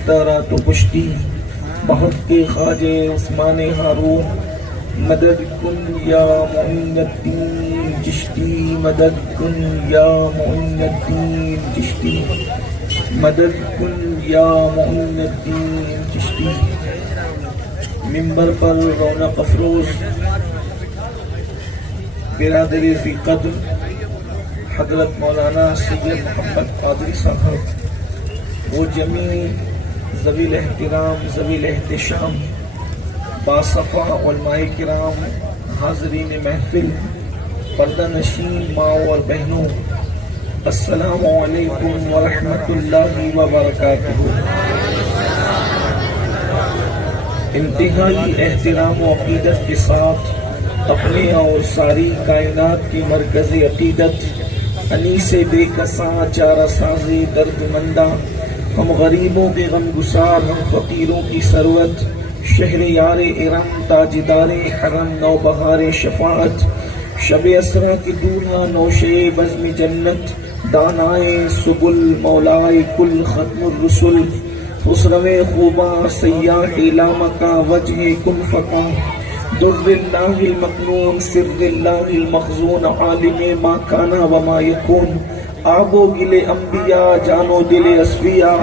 استارات و پشتی بہت کے خواجے عثمان ہارون مدد کن یا معین الدین چشتی مدد کن یا معین الدین چشتی مدد کن یا معین الدین چشتی۔ ممبر پر رونق افروز برادری فی قدر حضرت مولانا سید محمد قادری صاحب، وہ جمیع ذوی الاحترام ذوی الاحتشام باصفا علماء کرام، حاضرین محفل، پردہ نشین ماؤں اور بہنوں، السلام علیکم ورحمۃ اللہ وبرکاتہ۔ انتہائی احترام و عقیدت کے ساتھ اپنے اور ساری کائنات کی مرکزی عقیدت انیس بے کساں چارہ ساز درد مندہ، ہم غریبوں کے غم گسار، ہم فقیروں کی ثروت، شہر یار ارم تاجدار حرم نوبہار شفاعت، شب اسرا کی دولہا نوشے بزم جنت، دانائے سبل مولائے کل ختم الرسل، خسرو خوباں سیاح لامکا وجہ کن فقا، در اللہ المکنون سر اللہ المخزون، عالم ما کانا وما یکون، آب و گل انبیاء جان و دل اصفیاء،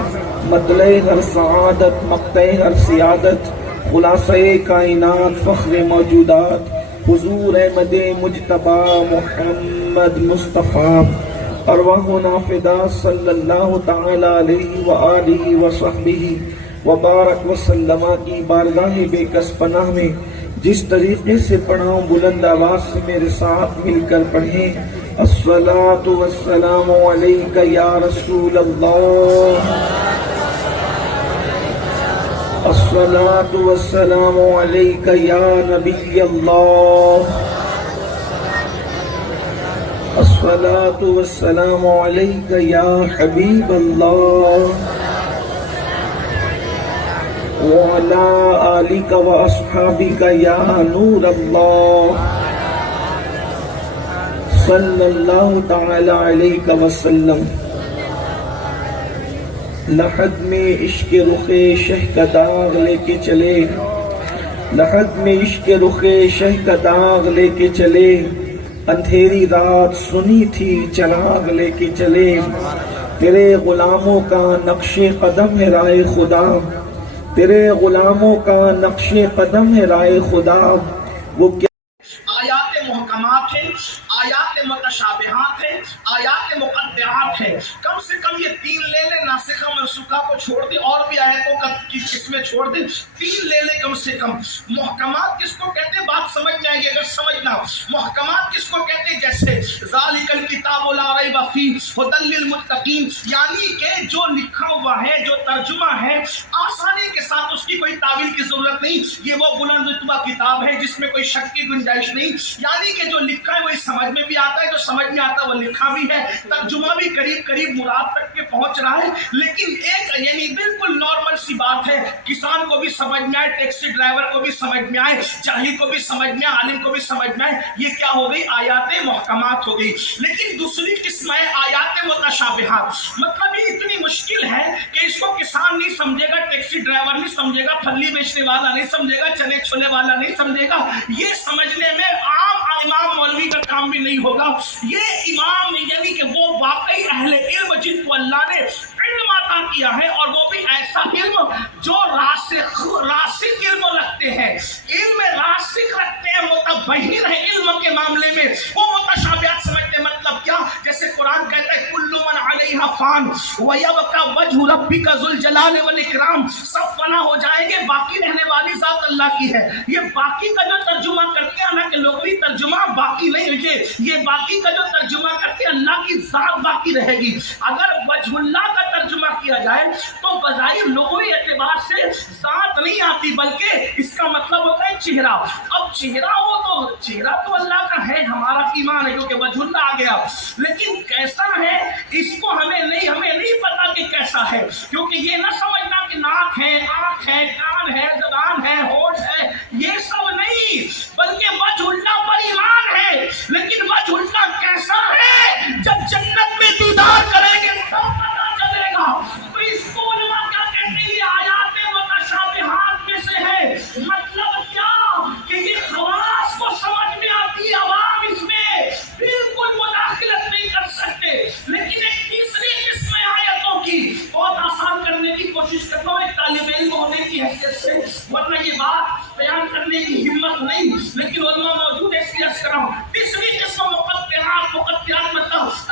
مطلع ہر سعادت مقطع ہر سیادت، خلاصہ کائنات فخر موجودات، حضور احمد مجتبی محمد مصطفیٰ، ارواحنا فدا صلی اللہ تعالی علیہ وآلہ وصحبہ وبارک وسلم کی بارگاہ بے کس پناہ میں جس طریقے سے پڑھاؤں بلند آواز سے میرے ساتھ مل کر پڑھیں۔ الصلاۃ والسلام علیک یا رسول اللہ، الصلاۃ والسلام علیک یا نبی اللہ، الصلاۃ والسلام علیک یا حبیب اللہ، وعلی آلک و اصحابک یا نور اللہ، صلی اللہ تعالی علیہ وسلم۔ لحد میں عشق رخ شہ کا داغ لے کے چلے، لحد میں عشق رخ شہ کا داغ لے کے چلے، اندھیری رات سنی تھی چراغ لے کے چلے، تیرے غلاموں کا نقش قدم ہے رائے خدا، تیرے غلاموں کا نقش قدم ہے رائے خدا، وہ کیا آیات محکمات ہیں، آیات متشابہات ہیں، آیات مقدعات ہیں۔ کم سے کم یہ تین لے لیں، ناسخہ منسوخہ کو چھوڑ دیں، اور بھی آیتوں کا قسمیں چھوڑ دیں، تین لے لیں کم سے کم۔ محکمات کس کو کہتے ہیں؟ بات سمجھ میں آئے گی اگر سمجھنا۔ محکمات کس کو کہتے ہیں؟ جیسے ذالک الکتاب لا ریب فیہ ھدی للمتقین، یعنی کہ جو لکھا ہوا ہے، جو ترجمہ ہے، آسانی کے ساتھ اس کی کوئی تعویل کی ضرورت نہیں، یہ وہ بلند رتبہ کتاب ہے جس میں کوئی شک کی گنجائش نہیں، یعنی کہ جو لکھا ہے وہی سمجھ میں بھی آتا ہے، جو سمجھ میں آتا ہے وہ لکھا بھی ہے، ترجمہ بھی قریب قریب مراد تک کے پہنچ رہا ہے۔ لیکن ایک یعنی بالکل نارمل سی بات ہے، کسان کو بھی سمجھ میں آئے، ٹیکسی ڈرائیور کو بھی سمجھ میں آئے، جاہل کو بھی سمجھ میں آئے، عالم کو بھی سمجھ میں آئے، یہ کیا ہو گئی؟ آیات محکمات ہو گئی۔ لیکن دوسری قسم ہے آیات متشابہات، مطلب یہ اتنی مشکل ہے کہ اس کو کسان نہیں سمجھے گا، ٹیکسی ڈرائیور نہیں سمجھے گا، پھلی بیچنے والا نہیں سمجھے گا، چنے چھولے والا نہیں سمجھے گا، یہ سمجھنے میں عام امام مولوی کا کام بھی نہیں ہوگا۔ یہ امام یعنی کہ وہ واقعی اہل علم جن کو اللہ نے علم عطا کیا ہے، اور وہ بھی ایسا علم جو راسخ علم رکھتے ہیں، علم راسخ رکھتے ہیں، متبحر ہے علم کے معاملے میں، وہ متشابہات سمجھتے ہیں۔ مطلب کیا؟ جیسے قرآن کہتا ہے کل من علیہا فان ویبقی وجہ ربک ذو الجلال والاکرام، سب فنا ہو جائیں گے، باقی رہنے والی ذات اللہ کی ہے۔ یہ باقی کا جو ترجمہ کرتے ہیں حالانکہ لغوی ترجمہ باقی نہیں ہے، یہ باقی کا جو ترجمہ کرتے ہیں اللہ کی ذات باقی رہے گی۔ اگر وجہ اللہ کا ترجمہ کیا جائے تو بظاہر لغوی اعتبار سے ذات نہیں آتی، بلکہ اس کا مطلب ہوتا ہے چہرہ۔ اب چہرہ ہو تو چہرہ تو اللہ کا ہے، ہمارا ایمان ہے کیونکہ وجہ اللہ آ گیا، لیکن کیسا ہے اس کو ہمیں نہیں پتا کہ کیسا ہے، کیونکہ یہ نہ سمجھنا کہ ناک ہے، آنکھ ہے، کان ہے، زبان ہے، ہونٹ ہے، یہ سب نہیں، بلکہ وجہ اللہ پر ایمان ہے۔ لیکن وجہ اللہ کیسا ہے جب جنت میں دیدار کریں گے تب پتا چلے گا۔ تو اس کو علماء کیا کہتے ہیں؟ یہ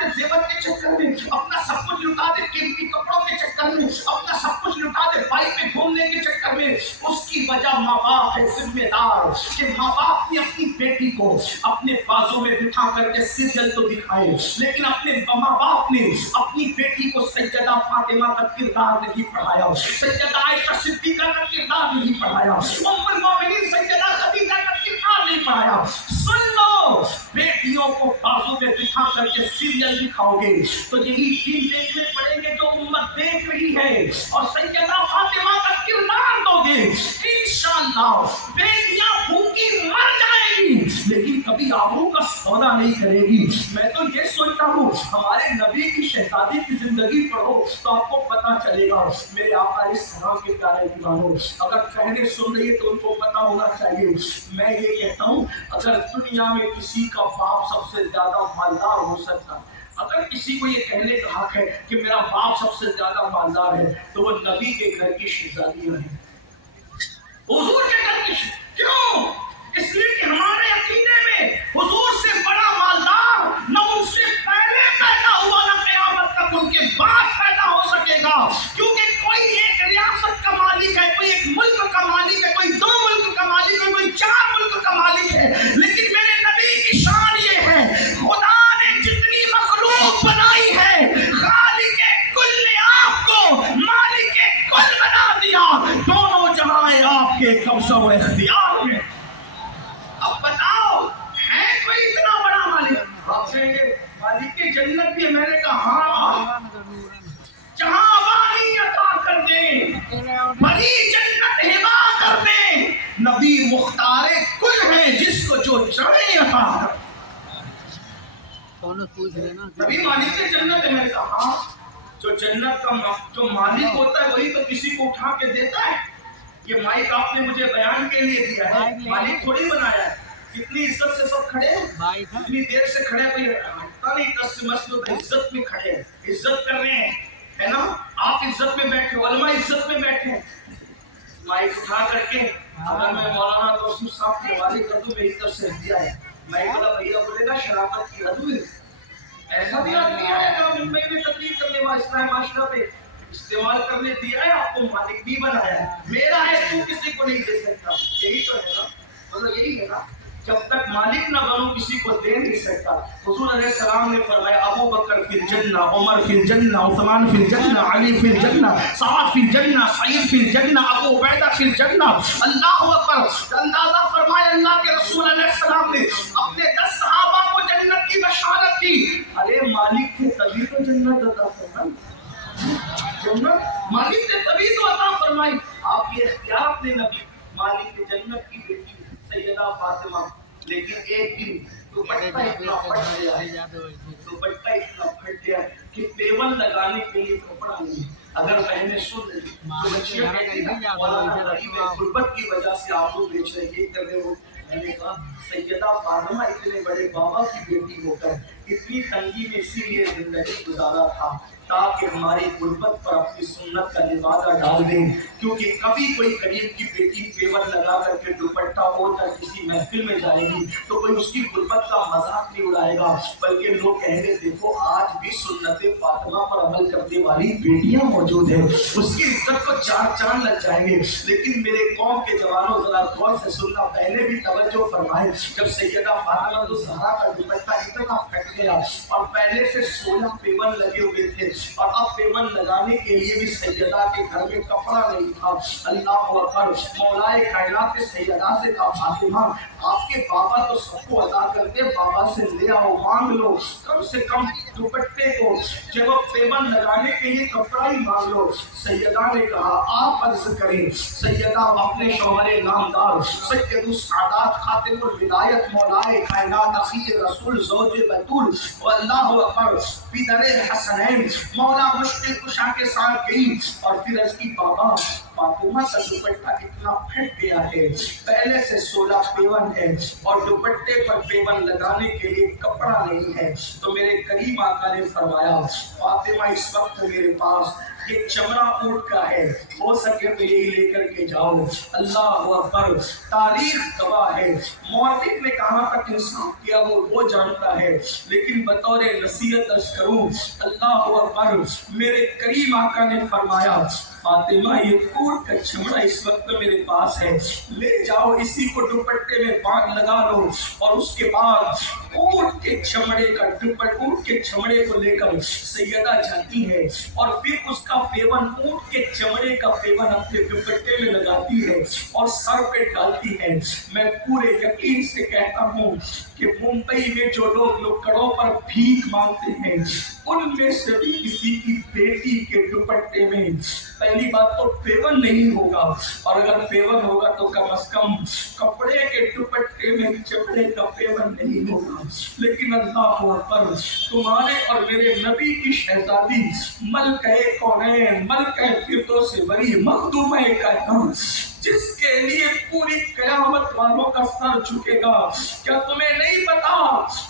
دے زیور کے چکر میں، اپنا سب کچھ لٹا دے قیمتی کپڑوں کے چکر میں، اپنا سب کچھ لٹا دے بائک پہ گھومنے کے چکر میں، اس کی وجہ ماں باپ ہے ذمہ دار کہ ماں باپ نے اپنی بیٹی کو اپنے بازو میں بٹھا کر کے سیریل تو دکھائے، لیکن اپنے ماں باپ نے اپنی بیٹی کو سیدہ فاطمہ کا کردار نہیں پڑھایا، سیدہ عائشہ صدیقہ کا کردار نہیں پڑھایا، ام المومنین سیدہ خدیجہ کا کردار نہیں پڑھایا۔ سن لو، بیٹیوں کو بازو میں بٹھا کر کے سیریل دکھاؤ گے تو یہی دین دیکھنے پڑیں گے جو امت دیکھ رہی ہے، اور سیدہ فاطمہ کا کردار دو گے، انشاءاللہ بیٹیاں بھوکی مر جائیں گی لیکن کبھی آبرو کا سودا نہیں کرے گی۔ میں تو یہ سوچتا ہوں ہمارے نبی کی شہزادی کی زندگی پڑھو تو آپ کو پتا چلے گا۔ میرے آقا علیہ السلام کے پیارے دیوانوں، اگر پہلے سن رہی ہے تو ان کو پتا ہونا چاہیے، میں یہ کہتا ہوں اگر دنیا میں کسی کا باپ سب سے زیادہ مالدار ہو سکتا، اگر کسی کو یہ کہنے کا حق ہے کہ میرا باپ سب سے زیادہ مالدار ہے تو وہ نبی کے گھر کی شہزادیاں ہیں، حضور کے گھر کی کیوں؟ اس لیے کہ ہمارے عقیدے میں حضور سے بڑا مالدار نہ ان سے پہلے پیدا ہوا نہ قیامت تک ان کے بعد پیدا ہو سکے گا، کیونکہ کوئی ایک ریاست کا مالک ہے، کوئی ایک ملک کا مالک ہے، کوئی 2 ملک کا مالک ہے، کوئی 4 ملک کا مالک ہے، لیکن میرے نبی کی شان یہ ہے خدا نے جتنی مخلوق بنائی ہے خالق کل نے آپ کو مالک کل بنا دیا، دونوں جہاں آپ کے قبضہ و اختیار میں۔ اب بتاؤ ہے کوئی اتنا بڑا مالک؟ آپ کہیں گے مالک کی جنت بھی ہے، میں نے کہا ہاں، جہاں وانی عطا کر دیں، بڑی جنت ہبا کر دیں، نبی مختار کل ہے جس کو جو چاہے عطا کر۔ نبی مالک کی جنت ہے، میں نے کہا ہاں، جو جنت کا جو مالک ہوتا ہے وہی تو کسی کو اٹھا کے دیتا ہے۔ یہ مائک آپ نے مجھے بیان کے لیے دیا ہے، مالک تھوڑی بنایا ہے۔ کتنی عزت سے سب کھڑے ہیں، اتنی دیر سے کھڑے، کوئی ہٹتا نہیں، دس سے مسجد عزت میں کھڑے ہیں، عزت کر رہے ہیں، ہے نا؟ آپ عزت میں بیٹھے، علماء عزت میں بیٹھے ہیں۔ مائک اٹھا کر کے اگر میں مولانا توصیف صاحب کے حوالے کر دوں میری طرف سے دیا ہے، مائک والا بھیا بولے گا شرافت کی حد ہوئی، ایسا بھی آدمی آئے گا ممبئی میں تقریر کرنے والا اسلامی معاشرہ پہ استعمال کرنے دیا ہے، آپ کو مالک بھی بنایا ہے، میرا ہے تو کسی کو نہیں دے سکتا، یہی تو ہے نا، مطلب یہی ہے نا، جب تک مالک نہ بنو کسی کو دے نہیں سکتا۔ حضور علیہ السلام نے فرمایا ابو بکر فی الجنہ، عمر فی الجنہ، عثمان فی الجنہ، علی فی الجنہ، سعد فی الجنہ، سعید فی الجنہ، ابو عبیدہ فی الجنہ۔ اللہ اکبر، اندازہ فرمایا اللہ کے رسول علیہ السلام نے اپنے 10 صحابہ کو جنت کی بشارت دی۔ ارے مالک تھے تبھی تو جنت عطا فرمائی، جنت مالک نے تبھی تو عطا فرمائی۔ آپ یہ اختیار اپنے نبی مالک کی جنت کی بیٹی سیدہ فاطمہ، لیکن ایک دن دوپٹہ اتنا پھٹ گیا کہ پیون لگانے کے لیے کپڑا نہیں۔ اگر بہنیں سن رہی تو بچیاں کہتی ہیں مولانا غریب ہے، غربت کی وجہ سے آپ لوگ بیچ رہے، یہ کر رہے ہو۔ میں نے کہا سیدہ فاطمہ اتنے بڑے بابا کی بیٹی ہو کر اتنی تنگی میں اسی لیے زندگی گزارا تھا تاکہ ہماری غربت پر اپنی سنت کا لبادہ ڈال دیں، کیونکہ کبھی کوئی غریب کی بیٹی پیور لگا کر کے دوپٹہ اوڑھ کر کسی محفل میں جائے گی تو کوئی اس کی غربت کا مذاق نہیں اڑائے گا، بلکہ لوگ کہیں گے دیکھو آج بھی سنت فاطمہ پر عمل کرنے والی بیٹیاں موجود ہیں، اس کی عزت کو 4 چاند لگ جائیں گے۔ لیکن میرے قوم کے جوانوں ذرا غور سے سننا، پہلے بھی توجہ فرمائے، جب سیدہ فاطمہ الزہرا کا دوپٹہ اتنا پھٹ گیا اور پہلے سے 16 پیون لگے ہوئے تھے اور اب پیون لگانے کے لیے بھی سیدہ کے گھر میں کپڑا نہیں تھا، اللہ اکبر، مولائے کائنات نے سیدہ سے کہا فاطمہ آپ کے بابا تو سب کو عطا کرتے، بابا سے لے آؤ، مانگ لو، کم سے کم دوپٹے کو جب پیون لگانے کے لیے کپڑا ہی مانگ لو۔ سیدہ نے کہا آپ عرض کریں۔ سیدہ اپنے شوہر نامدار سید السعادات خاتم الولایت مولائے کائنات اخیر رسول زوج بطول واللہ اکبر پیدر حسنین مولا مشکل کشا کے ساتھ گئی اور پھر اس کی بابا فاطمہ کا دوپٹہ اتنا پھٹ گیا ہے، پہلے سے 16 پیون ہے اور دوپٹے پر پیون لگانے کے لیے کپڑا نہیں ہے، تو میرے کریم آقا نے فرمایا فاطمہ اس وقت میرے پاس یہ چمڑا اونٹ کا ہے، ہو سکے تو یہی لے کر کے جاؤ۔ اللہ اکبر، تاریخ گواہ ہے، مورخ نے کہاں تک انصاف کیا وہ جانتا ہے، لیکن بطور نصیحت عرض کروں، اللہ اکبر، میرے کریم آقا نے فرمایا فاطمہ یہ اونٹ کا چمڑا اس وقت میرے پاس ہے، لے جاؤ اسی کو دوپٹے میں باندھ لگا لو، اور اس کے بعد اونٹ کے چمڑے کا اونٹ کے چمڑے کو لے کر سیدہ جاتی ہے اور پھر اس کا پیون، اونٹ کے چمڑے کا پیون اپنے دوپٹے میں لگاتی ہے اور سر پہ ڈالتی ہے۔ میں پورے یقین سے کہتا ہوں کہ ممبئی میں جو لوگ نکڑوں پر بھیک مانگتے ہیں ان میں سے بھی کسی کی بیٹی کے دوپٹے میں پہلی بات تو پیون نہیں ہوگا، اور اگر پیون ہوگا تو کم از کم کپڑے کے دوپٹے میں چمڑے کا پیون نہیں ہوگا۔ لیکن اللہ اکبر، تمہارے اور میرے نبی کی شہزادی ملکہ کونین، ملکہ فردوس بری، مخدومہ کائنات، جس کے لیے پوری قیامت والوں کا سر جھکے گا، کیا تمہیں نہیں پتا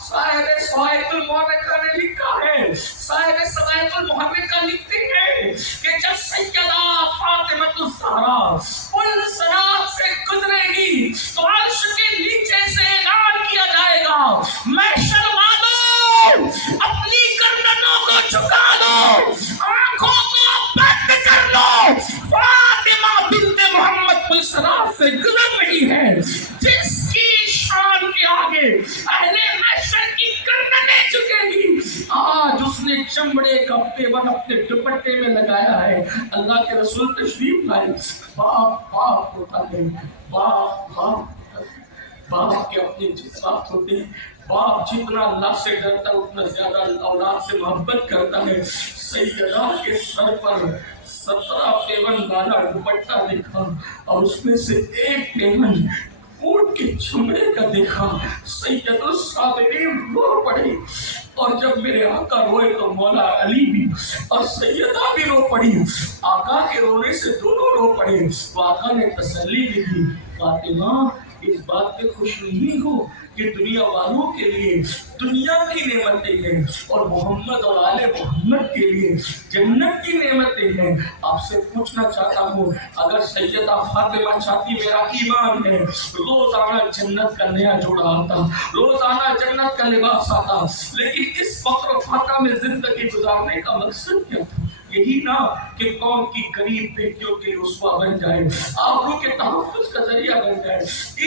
صاحب سوائق المحرقہ نے لکھا ہے، صاحب سوائق المحرقہ لکھتے ہیں کہ جب سیدہ فاطمہ الزہرا ان صراط سے گزرے گی تو عرش کے نیچے سے اعلان کیا جائے گا محشر والوں اپنی گردنوں کو جھکا دو، آنکھوں کو بند کر لو، فاطمہ بنت محمد الصراط سے گزر رہی ہے جس کی شان کے آگے اہل محشر کی گردنیں جھکے گی۔ آج اس نے چمڑے کا پیون اپنے دوپٹے میں لگایا ہے۔ اللہ کے رسول تشریف لائے، باپ باپ ہوتا ہے، باپ باپ، باپ کے اپنے جذبات ہوتے ہیں، باپ جتنا اللہ سے ڈرتا ہے اتنا زیادہ اولاد سے محبت کرتا ہے۔ سیدہ کے سر پر 17 پیون والا دوپٹہ دیکھا اور اس میں سے ایک پیون اونٹ کے چمڑے کا دیکھا، سید الصابرین رو پڑے، اور جب میرے آقا روئے تو مولا علی بھی اور سیدہ بھی رو پڑی، آقا کے رونے سے دونوں رو پڑے۔ تو آقا نے تسلی بھی دی، فاطمہ اس بات پہ خوش نہیں ہو کہ دنیا والوں کے لیے دنیا کی نعمتیں ہیں اور محمد اور آل محمد کے لیے جنت کی نعمتیں ہیں۔ آپ سے پوچھنا چاہتا ہوں، اگر سیدہ فاطمہ چاہتی میرا ایمان ہے روزانہ جنت کا نیا جوڑا آتا، روزانہ جنت کا لباس آتا، لیکن اس فقر و فاقہ میں زندگی گزارنے کا مقصد کیا تھا؟ یہی نہ کہ قوم کی غریب بیٹیوں کے رسوا بن جائے، آبرو کے تحفظ کا ذریعہ بن جائے،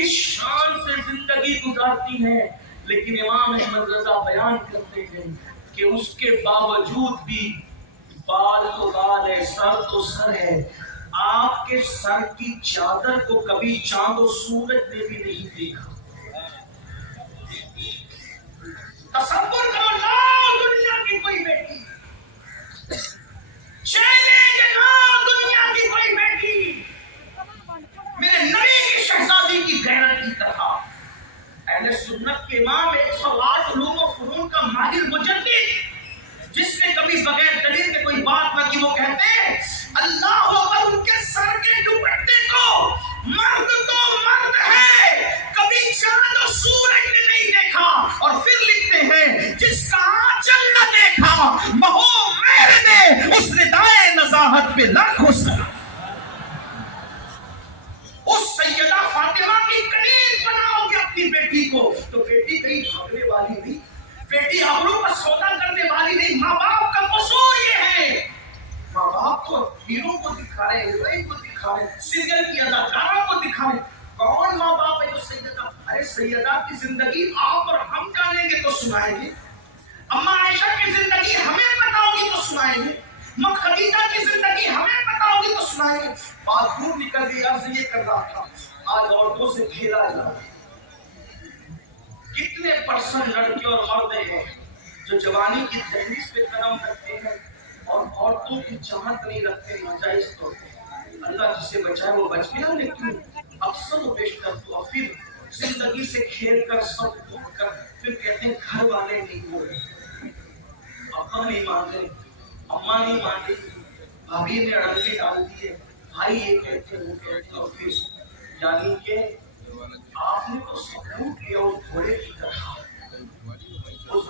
اس شان سے زندگی گزارتی ہے۔ لیکن امام احمد رضا بیان کرتے ہیں کہ اس کے باوجود بھی بال تو بال ہے، سر تو سر ہے، آپ کے سر کی چادر کو کبھی چاند و سورج نے بھی نہیں دیکھا۔ تصور کرو لاؤ دنیا کی کوئی بیٹی، چیلنج لاؤ دنیا کی کوئی بیٹی میرے نبی کی شہزادی کی غیرت کی طرح، اہل سنت کے امام 108 علوم و فنون کا ماہر مجدد، جس نے کبھی بغیر دلیل کے کوئی بات نہ کی، وہ کہتے ہیں اللہ اکبر، ان کے سر کے دوپٹے کو مرد تو مرد ہے کبھی چاند و سورج نے نہیں دیکھا، اور پھر لکھتے ہیں جس کا آنچل نہ دیکھا مہو مہر نے اس ردائے نزاہت پہ لاکھ حسن۔ اس سیدہ فاطمہ کی کنیز بناؤ گے اپنی بیٹی کو تو بیٹی کہیں بھاگنے والی نہیں، بیٹی ابرو کا سودا کرنے والی نہیں۔ ماں باپ کا قصور یہ ہے، ماں باپ تو ہیرو کو دکھا رہے، ہیروئن کو دکھا رہے، سیریل کی اداکارہ کو دکھا رہے، کون ماں باپ ہے جو سیدہ؟ ارے سیدہ کی زندگی آپ اور ہم جانیں گے تو سنائیں گے، اما عائشہ کی زندگی ہمیں پتا ہوگی تو سنائیں گے، ماں خدیجہ کی زندگی ہمیں پتا ہوگی تو سنائیں گے۔ بات دور نکل گئی، عرض یہ کر رہا تھا آج عورتوں سے کھیلا جا رہا ہے۔ کتنے پرسنٹ لڑکے اور مرد ہیں جو جوانی کی دہلیز پہ قدم رکھتے ہیں اور عورتوں کی چاہت نہیں رکھتے ناجائز طور پہ۔ اللہ جسے بچائے وہ بچ گیا، لیکن اکثر و بیشتر تو پھر زندگی سے کھیل کر سب توڑ کر پھر کہتے ہیں گھر والے نہیں ہو رہے، ابا نہیں مان رہے، اما نہیں مان رہی، بھابھی نے اڑگے ڈال دیے، بھائی یہ کہتے وہ کہتے، اور پھر یعنی کہ آپ نے تو سکوٹ لیا اس گھوڑے کی طرح، اس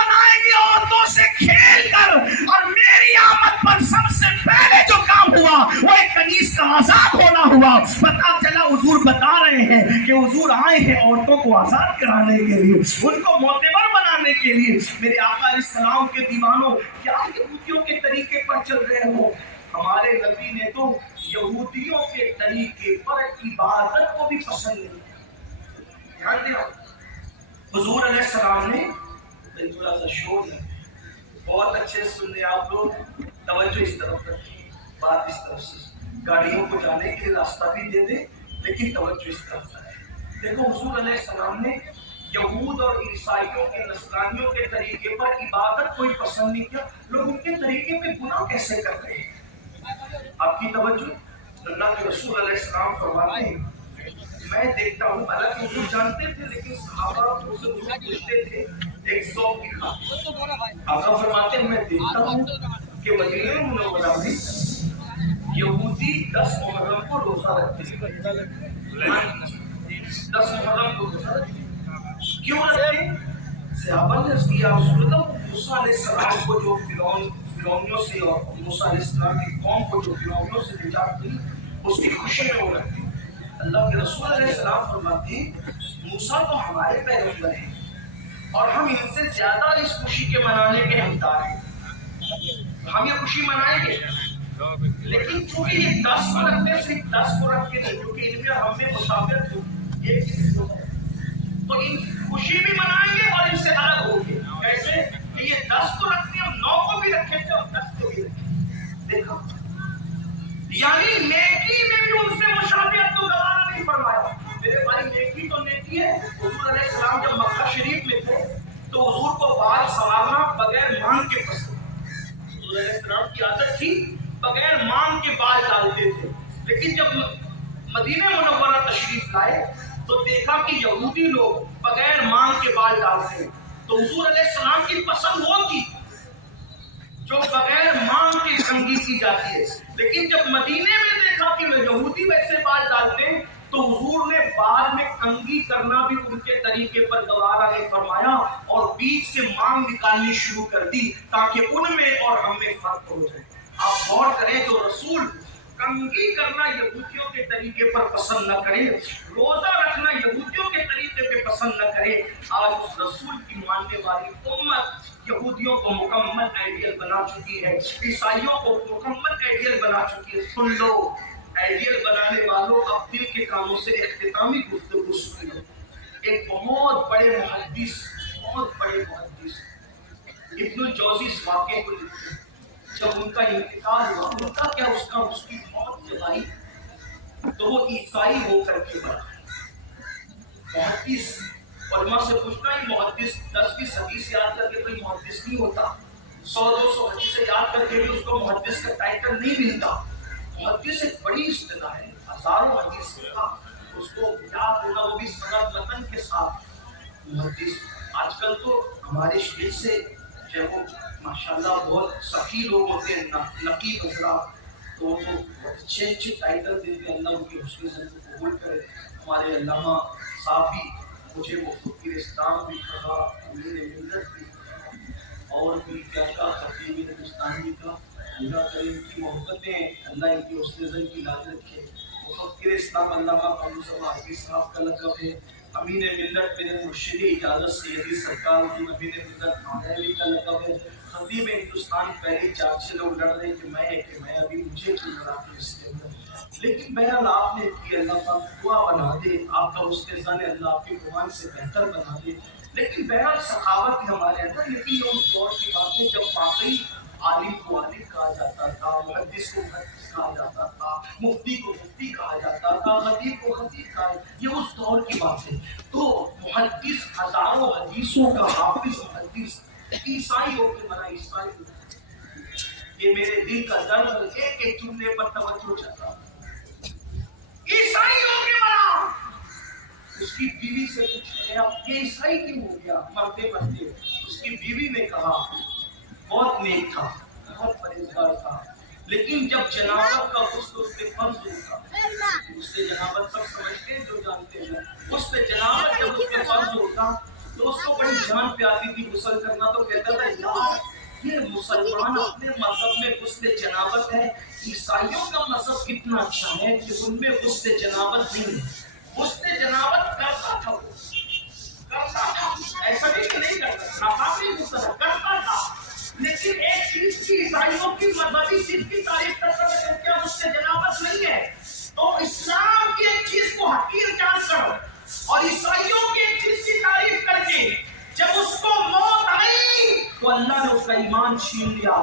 منائیں گے عورتوں سے کھیل کر، اور میری آمد پر سب سے پہلے جو کام ہوا وہ ایک کنیز کا آزاد ہونا ہوا۔ پتا چلا حضور بتا رہے ہیں کہ حضور آئے ہیں عورتوں کو آزاد کرانے کے لیے، ان کو معتبر بنانے کے لیے۔ میرے آقا علیہ السلام کے دیوانوں، کیا یہودیوں کے طریقے پر چل رہے ہو؟ ہمارے نبی نے تو یہودیوں کے طریقے پر عبادت کو بھی پسند نہیں کیا۔ دھیان دیا، حضور علیہ السلام نے تھوڑا سا شور ہے، بہت اچھے سن رہے آپ لوگ، توجہ اس طرف رکھیں، بات اس طرف سے، گاڑیوں کو جانے کے لیے راستہ بھی دے دیں لیکن توجہ اس طرف رکھیں۔ دیکھو حضور علیہ السلام نے یہود اور عیسائیوں کے، نصرانیوں کے طریقے پر عبادت کوئی پسند نہیں کیا، لوگ ان کے طریقے پہ گناہ کیسے کر رہے ہیں؟ آپ کی توجہ، اللہ کے رسول علیہ السلام فرماتے ہیں، میں دیکھتا ہوں، حالانکہ وہ جانتے تھے لیکن صحابہ سے پوچھتے تھے ایک ذوق کی خاطر۔ آقا فرماتے ہیں میں دیکھتا ہوں کہ مدینہ منورہ میں یہودی 10 محرم کو روزہ رکھتے ہیں، 10 محرم کو روزہ رکھتے ہیں۔ کیوں رکھتے ہیں؟ صحابہ نے اس کی یا رسول اللہ، موسیٰ علیہ السلام کو جو فرعونیوں سے اور موسیٰ علیہ السلام کی قوم کو جو فرعونیوں سے نجات ملی، اس کی خوشی میں وہ رکھتے ہیں۔ اللہ کے رسول علیہ السلام فرماتے ہیں موسیٰ تو ہمارے پیغمبر ہیں اور ہم ان سے زیادہ اس خوشی کے منانے کے حقدار ہیں، ہم یہ خوشی منائیں گے، لیکن چونکہ یہ 10 کو رکھتے، صرف 10 کو رکھ کے نہیں، کیونکہ ان میں ہم میں مسافر ہو، ایک چیز تو ہے، تو ان خوشی بھی منائیں گے اور ان سے الگ ہوں گے۔ کیسے کہ یہ 10 کو رکھتے ہیں، ہم 9 کو بھی رکھیں گے اور 10 کو بھی رکھیں گے۔ دیکھو یعنی نیکی میں بھی ان سے مشابہت تو گوارا نہیں فرمایا۔ میرے بھائی نیکی تو نیکی ہے۔ حضور علیہ السلام جب مکہ شریف میں تھے تو حضور کو بال سنوارنا بغیر مانگ کے پسند، حضور علیہ السلام کی عادت تھی بغیر مانگ کے بال ڈالتے تھے، لیکن جب مدینہ منورہ تشریف لائے تو دیکھا کہ یہودی لوگ بغیر مانگ کے بال ڈالتے ہیں، تو حضور علیہ السلام کی پسند وہ تھی جو بغیر مانگ کے کنگھی کی جاتی ہے، لیکن جب مدینے میں دیکھا کہ یہودی ویسے بال ڈالتے ہیں تو حضور نے بال میں کنگھی کرنا بھی ان کے طریقے پر گوارا نہیں فرمایا اور بیچ سے مانگ نکالنی شروع کر دی تاکہ ان میں اور ہم میں فرق ہو جائے۔ آپ غور کریں، جو رسول کنگھی کرنا یہودیوں کے طریقے پر پسند نہ کرے، روزہ رکھنا یہودیوں کے طریقے پہ پسند نہ کرے، آج اس رسول کی ماننے والی امت یہودیوں کو مکمل آئیڈیل بنا چکی ہے، عیسائیوں کو مکمل آئیڈیل بنا چکی ہے۔ سن لو، آئیڈیل بنانے والوں، اب دل کے کاموں سے اختتامی گفتگو سن لو۔ ایک بہت بڑے محدث ابن الجوزی اس واقعے کو لکھتے ہیں، جب ان کا انتقال ہوا، ان کا کیا اس کی موت جب آئی تو وہ عیسائی ہو کر کے مرا۔ محدث علماء سے پوچھنا، یہ محدث 10-20 حدیث یاد کر کے کوئی محدث نہیں ہوتا، 100-200 حدیثیں یاد کر کے بھی اس کو محدث کا ٹائٹل نہیں ملتا۔ محدث ایک بڑی اصطلاح ہے، ہزاروں حدیث کا اس کو یاد ہونا، وہ بھی سند متن کے ساتھ۔ محدث آج کل تو ہمارے شہر سے جو وہ ماشاءاللہ بہت سخی لوگ ہوتے ہیں، نقیب حضرات، تو وہ بہت اچھے ٹائٹل دیتے ہیں، اللہ ان کی حسن سے قبول کرے۔ ہمارے علامہ صاحب بھی، مجھے وہ فقیر اسلام بھی کہا، امیر ملت بھی، اور بھی کیا کہا، خطیب ہندوستان بھی کہا۔ اللہ کرے ان کی محبتیں، اللہ ان کی حسن زن کی لاج رکھے۔ مفکر اسلام علامہ قابوس حافظ صاحب کا لقب ہے، امین ملت میرے مرشد اجازت سیدی سرکار حضور امین ملت نانوی کا لقب ہے۔ خطیب ہندوستان پہلے 4 لوگ لڑ رہے کہ میں ابھی مجھے کیوں لڑا کے اس کے اندر، لیکن بہرحال آپ نے کی، اللہ پاک دعا بنا دے، آپ کا حسن زن اللہ آپ کے قرآن سے بہتر بنا دے، لیکن بہرحال سخاوت ہی ہمارے اندر۔ لیکن یہ اس دور کی بات ہے جب واقعی عالم کو عالم کہا جاتا تھا، محدث کو محدث کہا جاتا تھا، مفتی کو مفتی کہا جاتا تھا، خطیب کو خطیب کہا، یہ اس دور کی بات ہے۔ تو محدث ہزاروں حدیثوں کا حافظ محدث عیسائی ہو کے بنا، عیسائی ہو، یہ میرے دل کا درد ایک ایک جملے پر توجہ چاہتا ہوں۔ عیسائی ہو کے بنا، اس کی بیوی سے پوچھا یہ عیسائی کیوں ہو گیا؟ مرتے مرتے اس کی بیوی نے کہا بہت نیک تھا، بہت پرہیزگار تھا، لیکن جب جنابت کا غسل اس پہ فرض ہوتا، اس سے جنابت سب سمجھتے ہیں جو جانتے ہیں، اس پہ جنابت جب اس پہ فرض ہوتا تو اس کو بڑی جان پہ آتی تھی غسل کرنا، تو کہتے یہ مسلمان اپنے مذہب میں غسل جنابت ہے. عیسائیوں کا مذہب کتنا اچھا ہے کہ ان میں غسل جنابت نہیں ہے. غسل جنابت کرتا تھا، ایسا نہیں کرتا، ناپاکی کرتا تھا. لیکن ایک چیز کی عیسائیوں کی مذہبی چیز کی تعریف کرتا ہے، کیا غسل جنابت نہیں ہے؟ تو اسلام کی ایک چیز کو حقیر جان کر اور عیسائیوں کی ایک چیز کی تعریف کر کے جب اس کو موت آئی تو اللہ نے اس کا ایمان چھین لیا.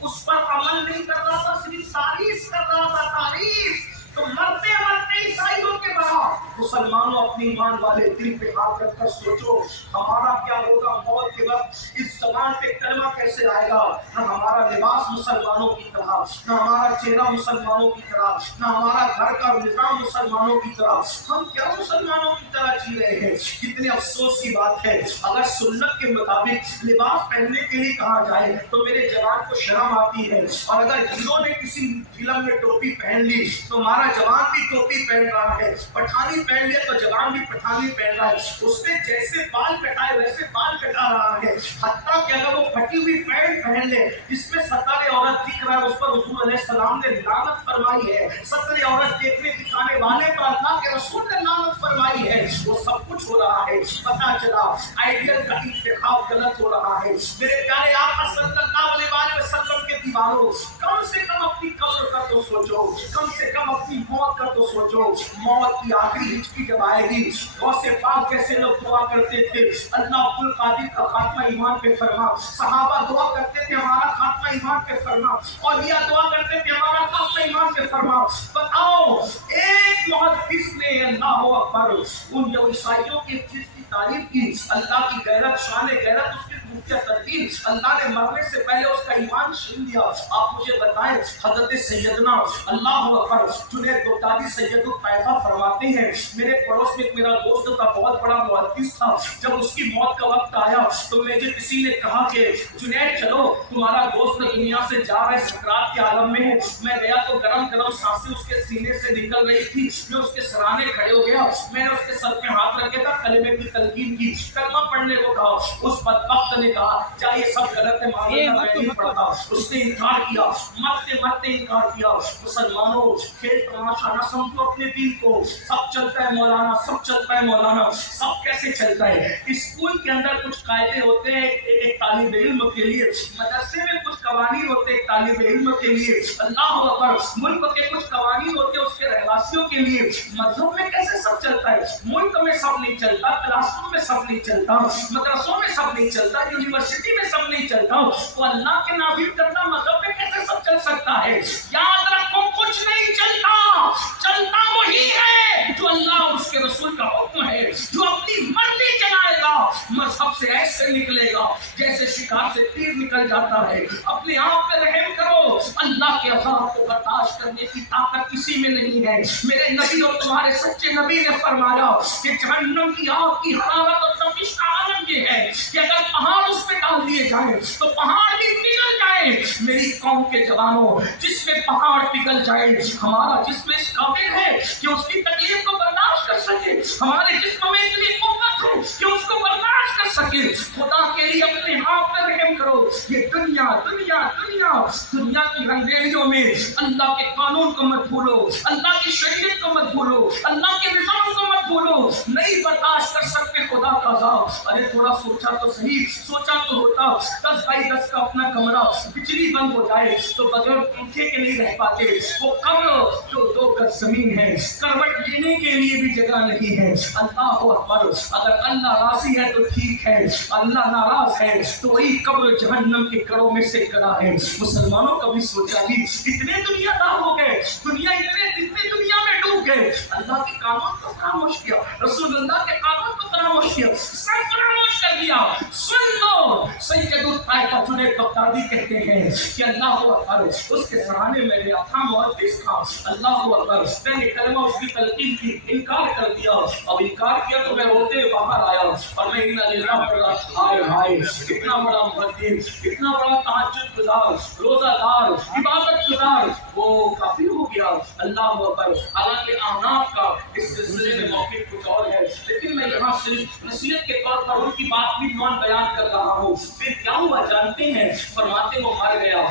اس پر عمل نہیں کر رہا تھا، صرف تعریف کر رہا تھا، تعریف. تو مرتے مرتے عیسائیوں کے بعد مسلمانوں اپنے ایمان والے دل پہ ہاتھ رکھ کر سوچو ہمارا کیا ہوگا موت کے وقت. اس زبان پہ کلمہ کیسے آئے گا؟ نہ ہمارا لباس مسلمانوں کی طرح، نہ ہمارا چہرہ مسلمانوں کی طرح، نہ ہمارا گھر کا نظام مسلمانوں کی طرح. ہم کیا مسلمانوں کی طرح جی رہے ہیں؟ کتنے افسوس کی بات ہے. اگر سنت کے مطابق لباس پہننے کے لیے کہا جائے تو میرے جوان کو شرم آتی ہے. اور اگر ہندوؤں نے کسی فلم میں ٹوپی پہن لی تو ہمارا جوان بھی ٹوپی پہن رہا ہے. پٹھانی پہن لیا تو جوان بھی پٹھانی پہن رہا ہے. اس نے جیسے بال کٹائے ویسے بال کٹا رہا ہے. حتیٰ کہ اگر وہ پھٹی ہوئی پینٹ پہن لے جس میں ستر عورت دکھ رہا ہے اس پر حضور علیہ السلام نے لعنت فرمائی ہے. ستر عورت دیکھنے دکھانے والے پر اللہ کے رسول نے لعنت فرمائی ہے. وہ سب کچھ ہو رہا ہے. پتہ چلا آئیڈیل کا انتخاب غلط ہو رہا ہے. میرے پیارے آقا صلی اللہ علیہ وسلم کے دیوانوں، کم سے کم اپنی قبر کا تو سوچو، کم سے کم اپنی موت کا تو سوچو. موت کی آخری ہچکی جب آئے گی، غوث پاک جیسے لوگ دعا کرتے تھے اللہ عبد القادر کا خاتمہ ایمان پہ فرما. صحابہ دعا کرتے تھے ہمارا خاتمہ ایمان پہ فرما. اولیاء دعا کرتے تھے ہمارا خاتمہ ایمان پہ فرما. بتاؤ ایک محدث نے اللہ اکبر ان عیسائیوں کی چیز کی تعریف کی. اللہ کی غیرت، شان غیرت، اس کی ترتیب. اللہ نے مرنے سے پہلے اس کا ایمان چھین لیا. آپ مجھے بتائیں حضرت سیدنا اللہ اکبر جنید بغدادی سید الطائفہ فرماتے ہیں میرے پڑوس میں ایک میرا دوست تھا، بہت بڑا محدث تھا. جب اس کی موت کا وقت آیا تو مجھے کسی نے کہا کہ جنید چلو تمہارا دوست دنیا سے جا رہا ہے، سکرات کے عالم میں ہے. میں گیا تو گرم گرم سانسیں اس کے سینے سے نکل رہی تھی. میں اس کے سرانے کھڑے ہو گیا. میں نے اس کے سر پہ ہاتھ رکھے تھا، کلمے کی تلقین کی، کلمہ پڑھنے کو کہا. اس بدبخت نے کہا کیا یہ سب غلط ہے؟ معلوم میں نہیں پڑھتا. اس نے انکار کیا، مرتے مرتے انکار کیا. مسلمانوں کھیل تماشا نہ سمجھو اپنے دین کو. سب چلتا ہے مولانا، سب چلتا ہے مولانا. سب کیسے چلتا ہے؟ اسکول کے اندر کچھ قاعدے ہوتے ہیں ایک طالب علم کے لیے، مدرسے میں کچھ قوانین ہوتے ہیں ایک طالب علم کے لیے. اللہ اکبر ملک کے کچھ قوانین ہوتے ہیں اس کے رہواسیوں کے لیے. مذہب میں کیسے سب چلتا ہے؟ ملک میں سب نہیں چلتا، کلاس روم میں سب نہیں چلتا، مدرسوں میں سب نہیں چلتا، یونیورسٹی میں سب نہیں چلتا. تو اللہ کے نافذ کردہ مذہب میں کیسے سب چل سکتا ہے؟ یاد رکھو کچھ نہیں چلتا، چلتا وہی ہے جو اللہ اور اس کے رسول کا حکم ہے. جو اپنی مرضی چلائے گا مذہب سے ایسے نکلے گا جیسے شکار سے تیر نکل جاتا ہے. اپنے آپ پہ رحم کرو. اللہ کے عذاب کو برداشت کرنے کی طاقت کسی میں نہیں ہے. میرے نبی اور تمہارے سچے نبی نے فرمایا کہ جہنم کی آگ کی حرارت اور تپش کا عالم یہ ہے کہ اگر پہاڑ اس پہ ڈال دیے جائیں تو پہاڑ بھی پگھل جائے. میری قوم کے جوانوں جس میں پہاڑ پگھل جائے، ہمارا جسم اس قابل ہے کہ اس کی تکلیف کو برداشت کر سکے. ہمارے جسم میں اتنی قوت ہے کہ اس کو برداشت کر سکے. خدا کے لیے اپنے آپ پر رحم کرو. یہ دنیا دنیا دنیا دنیا کی رنگریلیوں میں اللہ کے قانون کو مت بھولو، اللہ کی شریعت کو مت بھولو، اللہ کے نظام کو مت بھولو. نہیں برداشت کر سکتے خدا کا عذاب. ارے تھوڑا سوچا تو صحیح، سوچا تو ہوتا 10 بائی 10 کا اپنا کمرہ، بجلی بند ہو جائے تو بغیر پنکھے کے نہیں رہ پاتے. وہ قبر جو 2 گز زمین ہے، کروٹ لینے کے لیے بھی جگہ نہیں ہے. اللہ اکبر. اگر اللہ راضی ہے تو ٹھیک ہے، اللہ ناراض ہے تو وہی قبر جہنم کے کڑوں میں سے کڑا ہے. مسلمانوں کبھی سوچا کہ اتنے دنیا دار ہو گئے، دنیا اتنے دنیا میں ڈوب گئے، اللہ کے قانون کو فراموش کیا، رسول اللہ کے قانون کو فراموش کیا، سب فراموش کر دیا. سن لو سید الطائفہ جنید بغدادی کہتے ہیں کہ اللہ اکبر اس کے سرانے میں گیا تھا، محدث تھا. اللہ اکبر میں نے کلمہ اس کی تلقین کی، انکار کر دیا. اب انکار کیا تو میں روتے باہر آیا اور میں انا للہ پڑھ رہا. ہائے ہائے اتنا بڑا محدث، اتنا بڑا تہجد گزار، روزہ دار، عبادت گزار، وہ کافر ہو گیا. اللہ اکبر. حالانکہ احناف کا اس سلسلے میں موقف کچھ اور ہے، لیکن میں یہاں صرف نصیحت کے طور پر ان کی بات بھی بیان کر رہا ہوں. پھر کیا ہوا؟ ہوا جانتے ہیں؟ فرماتے وہ مر گیا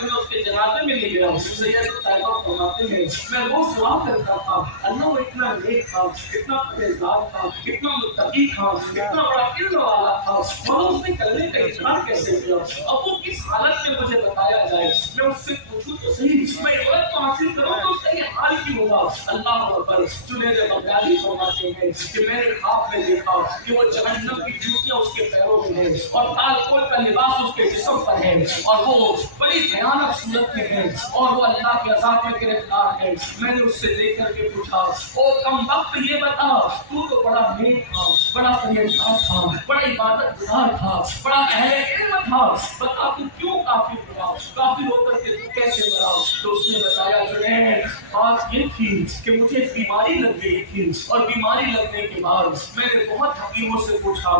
تو میں اس کے جنازے میں لے گیا. سید الطیبہ فرماتے ہیں میں روز دعا کرتا تھا اللہ وہ اتنا نیک تھا, اتنا پرہیزگار تھا, اتنا متقی تھا, اتنا بڑا علم والا تھا, اور اس نے کلمے کا اقرار کیسے کیا؟ اب وہ کس حالت میں مجھے بتایا جائے, میں اس سے پوچھوں تو صحیح, میں عبادت کو حاصل کروں تو اس کا یہ حال کی ہوگا. اللہ اکبر. جنید بغدادی فرماتے ہیں کہ میں نے خواب میں دیکھا کہ وہ جہنم کی جوتیاں اس کے پیروں میں ہیں اور تال کوئی کا لباس اس کے جسم پر ہے, اور وہ بڑی بھیانک صورت میں ہے, اور وہ اللہ کے عذاب میں گرفتار ہے. میں نے اس سے دیکھ کر کے پوچھا او کم وقت یہ بتا, تو بڑا نیک تھا, بڑا پرہیزگار تھا, بڑا عبادت گزار تھا, بڑا اہل علم تھا, بتا تو کیوں کافر ہوا, کافر ہو کر کے تو کیسے مرا؟ تو اس نے بتایا جنید بات یہ تھی کہ مجھے بیماری لگ گئی تھی, اور بیماری لگنے کے بعد میں نے بہت حکیموں سے پوچھا,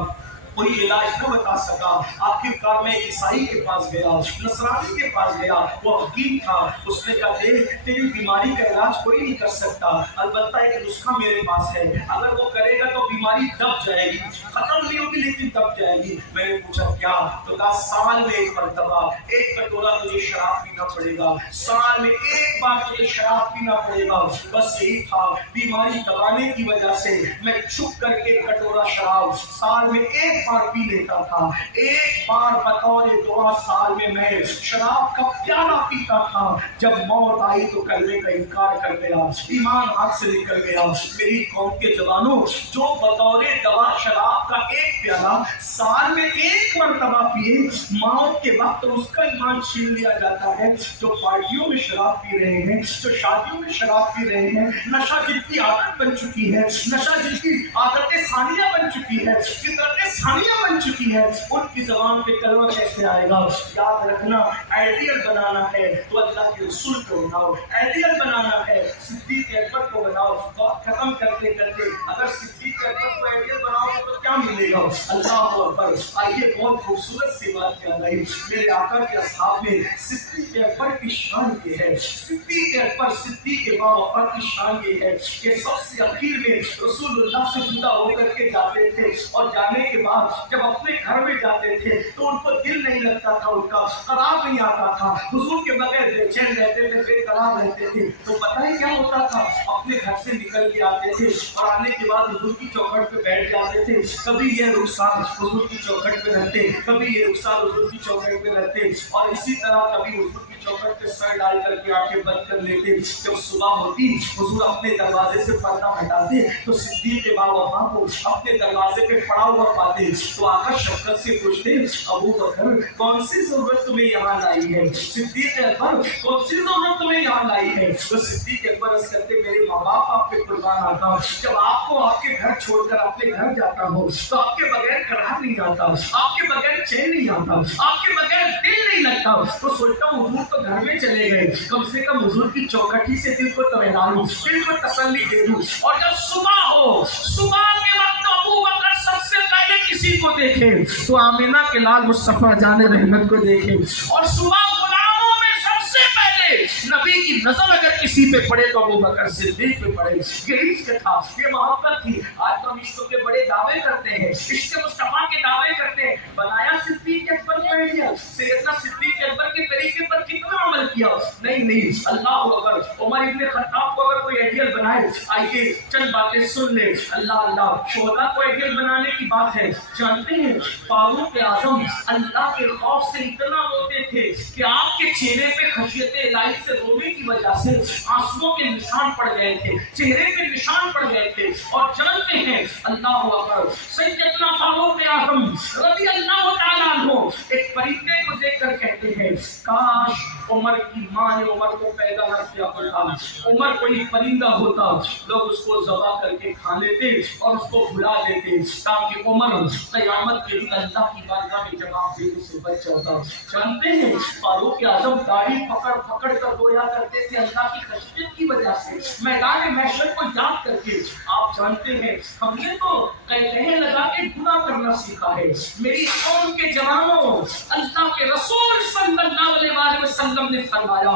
کوئی علاج نہ بتا سکا. آخرکار میں عیسائی کے پاس گیا, نصرانی کے پاس گیا, وہ حکیم تھا. اس نے کہا دیکھ تیری بیماری کا علاج کوئی نہیں کر سکتا, البتہ ایک نسخہ میرے پاس ہے, اگر وہ کرے گا تو بیماری دب جائے گی, ختم نہیں ہوگی لیکن دب جائے گی. میں نے پوچھا کیا؟ تو کہا سال میں ایک مرتبہ ایک کٹورا تجھے شراب پینا پڑے گا, سال میں ایک بار تجھے شراب پینا پڑے گا. بس یہی تھا, بیماری دبانے کی وجہ سے میں چھپ کر کے کٹورا شراب سال میں ایک بار پی لیتا تھا. ایک بار بطور دعا سال میں میں شراب کا پیالہ پیتا تھا. جب موت آئی تو کلمے کا انکار کر گیا, ایمان ہاتھ سے نکل گیا. میری قوم کے جوانوں, جو بطور دوا شراب کا ایک پیالہ سال میں ایک مرتبہ پیے, موت کے وقت اس کا ایمان چھین لیا جاتا ہے. جو پارٹیوں میں شراب پی رہے ہیں, جو شادیوں میں شراب پی رہے ہیں, نشہ جن کی عادت بن چکی ہے, نشہ جن کی عادت ثانیہ بن چکی ہے, فطرت ثانیہ بن چکی ہے, ان کی زبان پہ کلمہ کیسے آئے گا؟ یاد رکھنا, آئیڈیل بنانا ہے تو اللہ کے رسول کو بناؤ, آئیڈیل بنانا ہے صدیق اکبر کو بناؤ. بات ختم کرتے کرتے اگر صدیق اکبر کو آئیڈیل بناؤ تو کیا ملے گا؟ اللہ اکبر. آئیے بہت خوبصورت سی بات یاد آئی, میرے آقا کے اصحاب میں صدیق اکبر کی شان یہ ہے, صدیق اکبر صدیق باوفا کی شان یہ ہے کہ سب سے اخیر میں رسول اللہ سے جدا ہو کر کے جاتے تھے, اور جانے کے بعد جب اپنے گھر میں جاتے تھے تو ان کو دل نہیں لگتا تھا, ان کا قرار نہیں آتا تھا, حضور کے بغیر بے چین رہتے تھے, بے قرار رہتے تھے. تو پتہ ہی کیا ہوتا تھا, اپنے گھر سے نکل کے آتے تھے اور آنے کے بعد حضور کی چوکھٹ پہ بیٹھ جاتے تھے. کبھی یہ رخسار حضور کی چوکھٹ پہ رہتے, کبھی یہ رخسار حضور کی چوکھٹ پہ رہتے, اور اسی طرح کبھی حضور کی چوکھٹ پہ سر ڈال کر کے آنکھیں بند کر لیتے. جب صبح ہوتی حضور اپنے دروازے سے پردہ ہٹاتے تو صدیق باوفا کو اپنے دروازے پہ پڑا ہوا پاتے. تو آقا شفقت سے پوچھتے ابو بکر کون سی ضرورت تمہیں یہاں لائی ہے؟ صدیق اکبر کون سی ضرورت تمہیں یہاں لائی ہے؟ تو صدیق اکبر عرض کرتے میرے ماں باپ آپ پہ قربان آتا ہوں, جب آپ کو آپ کے گھر چھوڑ کر اپنے گھر جاتا ہوں تو آپ کے بغیر قرار نہیں جاتا, آپ کے بغیر چین نہیں آتا, آپ کے بغیر دل نہیں لگتا. تو سوچتا ہوں حضور تو گھر میں چلے گئے, کم سے کم حضور کی چوکھٹ ہی سے دل کو اطمینان ہو, دل کو تسلی دے دوں. اور جب صبح ہو, صبح کے وقت ابو بکر سب سے پہلے کسی کو دیکھے تو آمینہ کے لال مصطفیٰ جان رحمت کو دیکھے, اور صبح غلاموں میں سب سے پہلے نبی کی نظر اگر کسی پہ پڑے تو ابو بکر صدیق پہ پڑے. یہ عشق تھا, یہ محبت تھی. آج تو ہم عشق کے بڑے دعوے کرتے ہیں, عشق مصطفیٰ کے دعوے کرتے ہیں. بنایا صدیق اکبر کو ہے, سیدنا صدیق اکبر کے طریقے پر کتنا عمل کیا؟ نہیں. اللہ اکبر. عمر ابن خطاب کو اگر کوئی آئیڈیل بنائے, آئیے چند باتیں سن لیں. اللہ شہداء کو آئیڈیل بنانے کی بات ہے. جانتے ہیں فاروق اعظم اللہ کے خوف سے اتنا روتے تھے کہ آپ کے چہرے پہ خشیت الہی سے رونے کی وجہ سے آنسوؤں کے نشان پڑ گئے تھے, چہرے پہ نشان پڑ گئے تھے. اور جانتے ہیں اللہ اکبر, سیدنا فاروق اعظم رضی اللہ تعالیٰ عنہ ایک پرندے کو دیکھ کر کہتے ہیں کاش عمر کی ماں نے عمر کو پیدا نہ کیا ہوتا, عمر کوئی پرندہ ہوتا, لوگ اس کو ذبح کر کے کھا لیتے اور اس کو بھلا دیتے تاکہ عمر قیامت کے دن اللہ کی بارگاہ میں جواب دینے سے بچ جاتا. جانتے ہیں فاروق اعظم داڑھی پکڑ کر رویا کرتے تھے اللہ کی خشیت کی وجہ سے, میدان محشر کو یاد کر کے. آپ جانتے ہیں ہم نے تو کہنے لگا کے گناہ کرنا سیکھا ہے. میری قوم کے جوانوں, اللہ کے رسول صلی اللہ علیہ وسلم نے فرمایا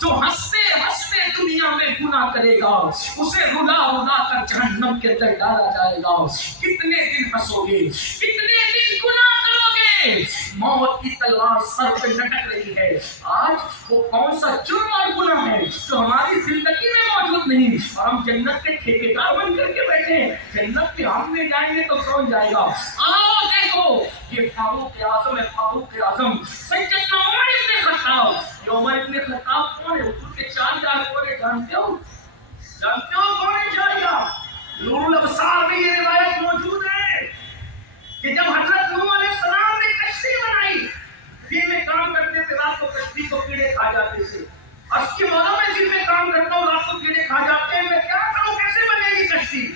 جو ہنستے ہنستے دنیا میں گناہ کرے گا اسے رلا کر جہنم کے اندر ڈالا جائے گا. کتنے دن ہنسو گے, کتنے دن گناہ کرو گے, سے موت کی تلوار سر پہ لٹک رہی ہے. آج وہ کون سا جرم اور گناہ ہے جو ہماری زندگی میں موجود نہیں اور ہم جنت کے ٹھیکیدار بن کر کے بیٹھے ہیں؟ جنت میں ہم نہیں جائیں گے تو کون جائے گا؟ آؤ دیکھو یہ فاروق اعظم ہے. فاروق اعظم سیدنا عمر ابن خطاب. یہ عمر ابن خطاب کون ہے؟ حضور کے 4 جانتے جانتے ہو کون ہے 4 جان؟ نور الابصار میں یہ روایت موجود ہے کہ جب حضرت نوح علیہ السلام نے کشتی بنائی، دن میں کام کرتے تھے، رات کو کشتی کو کیڑے کھا جاتے تھے. اس کی مولا میں دن میں کام کرتا ہوں، رات کو کیڑے کھا جاتے ہیں، میں کیا کروں؟ کیسے بنے گی کشتی؟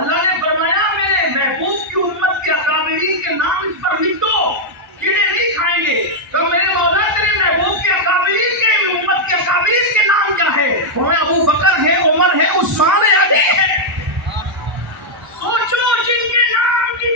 اللہ نے فرمایا میرے محبوب کی امت کے اکابرین کے نام اس پر لکھ دو، کیڑے نہیں کھائیں گے. تو میرے مولا تیرے محبوب کے اکابرین کے امت کے اکابرین کے نام کیا ہے؟ وہ ابو بکر ہے، عمر ہے، عثمان ہے، علی ہے. سوچو جن کے نام کی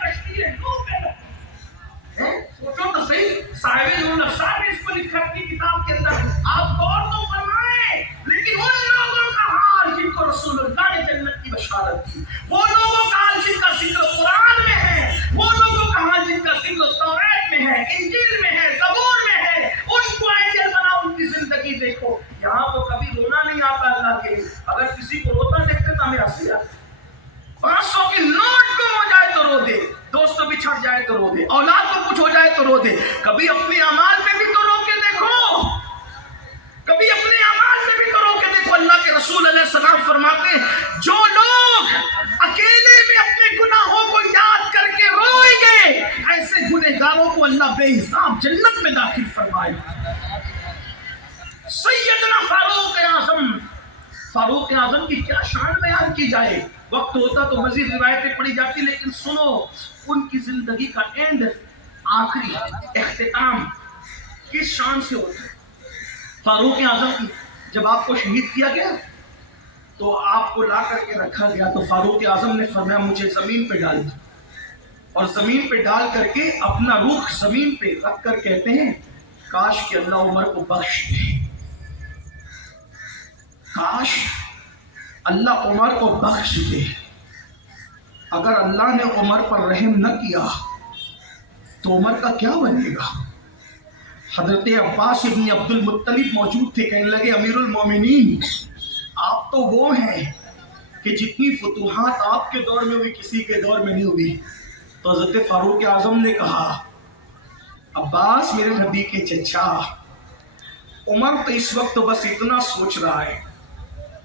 کشتی ہے ڈوب گئے. سوچو تو صحیح. صاحب نور الابصار نے اس کو لکھا اپنی کتاب کے اندر. آپ غور تو فرمائیں، لیکن ان لوگوں کا حال جن کو رسول اللہ نے جنت کی بشارت دی، وہ لوگوں کا حال جن کا ذکر قرآن میں ہے، وہ لوگوں کا حال جن کا ذکر توریت میں ہے، انجیل میں ہے، زبور میں ہے، ان کو آئیڈیل بناؤ، ان کی زندگی دیکھو. یہاں تو کبھی رونا نہیں آتا اللہ کے. اگر کسی کو روتا دیکھتے تو ہمیں ہنسی آتی. 500 کی نوٹ گم ہو جائے تو رو دے، دوست بچھڑ جائے تو رو دے، اولاد کو کچھ ہو جائے تو رو دے. کبھی اپنے اعمال میں بھی تو رو کے دیکھو، کبھی اپنے اعمال میں بھی تو رو کے دیکھو. اللہ کے رسول علیہ السلام فرماتے ہیں جو لوگ اکیلے میں اپنے گناہوں کو یاد کر کے روئیں گے، ایسے گنہگاروں کو اللہ بے حساب جنت میں داخل فرمائے. سیدنا فاروق اعظم. فاروق اعظم کی کیا شان بیان کی جائے، وقت ہوتا تو مزید روایتیں پڑھی جاتی، لیکن سنو ان کی زندگی کا اینڈ، آخری اختتام کس شان سے ہوتا ہے. فاروق اعظم کی جب آپ کو شہید کیا گیا تو آپ کو لا کر کے رکھا گیا، تو فاروق اعظم نے فرمایا مجھے زمین پہ ڈال دو، اور زمین پہ ڈال کر کے اپنا رخ زمین پہ رکھ کر کہتے ہیں کاش کہ اللہ عمر کو بخش دے، کاش اللہ عمر کو بخش دے. اگر اللہ نے عمر پر رحم نہ کیا تو عمر کا کیا بنے گا؟ حضرت عباس ابن عبد المطلب موجود تھے، کہنے لگے امیر المومنین آپ تو وہ ہیں کہ جتنی فتوحات آپ کے دور میں ہوئی کسی کے دور میں نہیں ہوئی. تو حضرت فاروق اعظم نے کہا عباس میرے نبی کے چچا، عمر تو اس وقت بس اتنا سوچ رہا ہے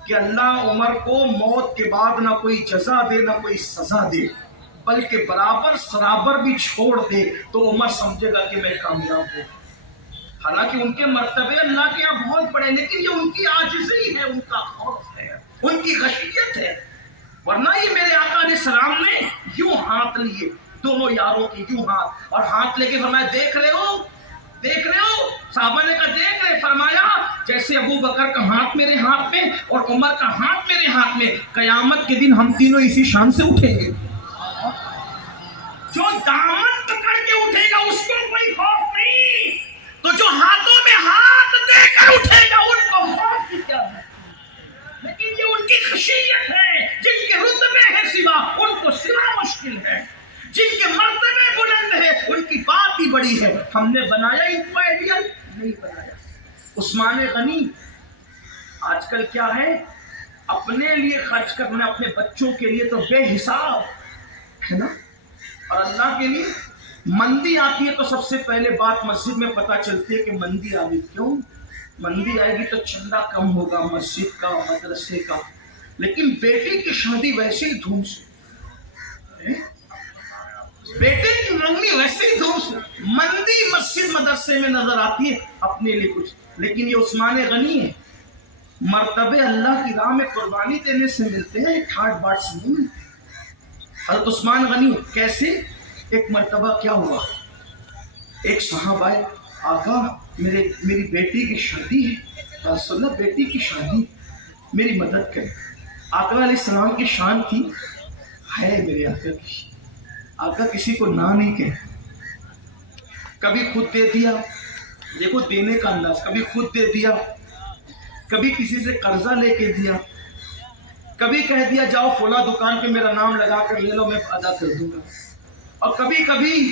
کہ اللہ عمر کو موت کے بعد نہ کوئی جزا دے نہ کوئی سزا دے، بلکہ برابر سرابر بھی چھوڑ دے تو عمر سمجھے گا کہ میں کامیاب ہوں. حالانکہ ان کے مرتبے اللہ کے یہاں بہت بڑے، لیکن یہ ان کی عاجزی ہے، ان کا خوف ہے، ان کی خشیت ہے. ورنہ یہ میرے آقا علیہ السلام نے یوں ہاتھ لیے دونوں یاروں کی، یوں ہاتھ، اور ہاتھ لے کے فرمایا دیکھ رہے ہو، دیکھ رہے ہو؟ صحابہ نے کہا دیکھ رہے. فرمایا جیسے ابو بکر کا ہاتھ میرے ہاتھ میں اور عمر کا ہاتھ میرے ہاتھ میں، قیامت کے دن ہم تینوں اسی شان سے اٹھیں گے. جو دامن پکڑ کے اٹھے گا اس کو کوئی خوف نہیں، تو جو ہاتھوں میں ہاتھ دے کر اٹھے گا ان کو خوف کی کیا ہے. لیکن یہ ان کی خشیت ہے، جن کے رتبے ہیں سوا ان کو سوا مشکل ہے، جن کے مرتبے بلند ہیں ان کی بات ہی بڑی ہے. ہم نے بنایا ان کو آئیڈیل نہیں بنایا. عثمان غنی آج کل کیا ہے، اپنے لیے خرچ کرنا، اپنے بچوں کے لیے تو بے حساب ہے نا، اور اللہ کے لیے مندی آتی ہے تو سب سے پہلے بات مسجد میں پتہ چلتی ہے کہ مندی آ گئی. کیوں مندی آئے گی؟ تو چندہ کم ہوگا مسجد کا، مدرسے کا. لیکن بیٹی کی شادی ویسے ہی دھوم سے، بیٹے کی منگنی ویسے ہی دھوم سے، مندی مسجد مدرسے میں نظر آتی ہے اپنے لیے کچھ. لیکن یہ عثمان غنی ہے، مرتبے اللہ کی راہ میں قربانی دینے سے ملتے ہیں، ٹھاٹ باٹ سے نہیں ملتے. حضرت عثمان غنی کیسے؟ ایک مرتبہ کیا ہوا، ایک صحابہ ہے آقا میری بیٹی کی شادی ہے، رسول اللہ بیٹی کی شادی میری مدد کرے. آقا علیہ السلام کی شان تھی ہے میرے آقا کی، آقا کسی کو نہ نہیں کہتے، کبھی خود دے دیا، دیکھو دینے کا انداز، کبھی خود دے دیا، کبھی کسی سے قرضہ لے کے دیا، کبھی کہہ دیا جاؤ فلاں دکان پہ میرا نام لگا کر لے لو میں ادا کر دوں گا، اور کبھی کبھی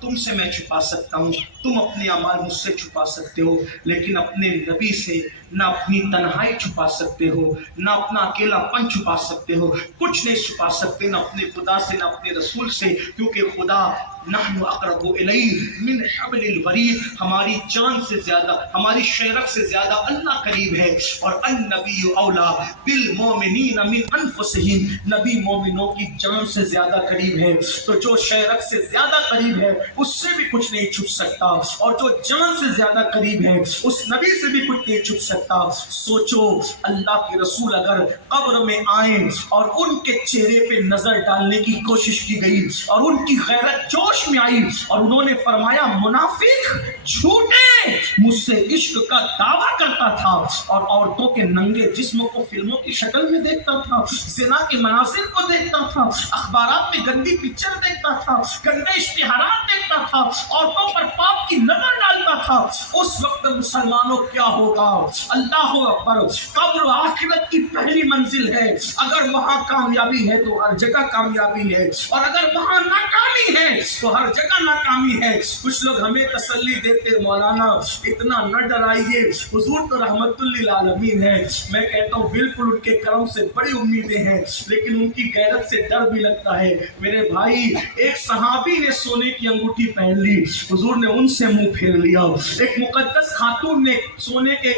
تم سے میں چھپا سکتا ہوں, تم اپنے اعمال مجھ سے چھپا سکتے ہو, لیکن اپنے نبی سے نہ اپنی تنہائی چھپا سکتے ہو, نہ اپنا اکیلا پن چھپا سکتے ہو, کچھ نہیں چھپا سکتے, نہ اپنے خدا سے نہ اپنے رسول سے, کیونکہ خدا نحن اقرب الیہ من حبل الورید, ہماری جان سے زیادہ, ہماری شہرت سے زیادہ اللہ قریب ہے. اور النبی اولا بالمؤمنین من انفسہم, نبی مومنوں کی جان سے زیادہ قریب ہے. تو جو شہرت سے زیادہ قریب ہے اس سے بھی کچھ نہیں چھپ سکتا, اور جو جان سے زیادہ قریب ہے اس نبی سے بھی کچھ نہیں چھپ سکتا. سوچو اللہ کے رسول اگر قبر میں آئیں اور ان کے چہرے پہ نظر ڈالنے کی کوشش کی گئی اور ان کی غیرت جوش میں آئی اور انہوں نے فرمایا منافق جھوٹے, مجھ سے عشق کا دعویٰ کرتا تھا اور عورتوں کے ننگے جسم کو فلموں کی شکل میں دیکھتا تھا, زنا کے مناظر کو دیکھتا تھا, اخبارات میں گندی پکچر دیکھتا تھا, گندے اشتہارات دیکھتا تھا, عورتوں پر پاپ کی نظر ڈالتا تھا, اس وقت مسلمانوں کیا ہوگا؟ اللہ اکبر, قبر آخرت کی پہلی منزل ہے, اگر وہاں کامیابی ہے تو ہر جگہ کامیابی ہے, اور اگر وہاں ناکامی ہے تو ہر جگہ ناکامی ہے. کچھ لوگ ہمیں تسلی دیتے مولانا اتنا نہ ڈرائیے, حضور تو رحمت للعالمین ہے. میں کہتا ہوں بالکل ان کے کرم سے بڑی امیدیں ہیں, لیکن ان کی غیرت سے ڈر بھی لگتا ہے. میرے بھائی, ایک صحابی نے سونے کی انگوٹھی پہن لی, حضور نے ان سے منہ پھیر لیا. ایک مقدس خاتون نے سونے کے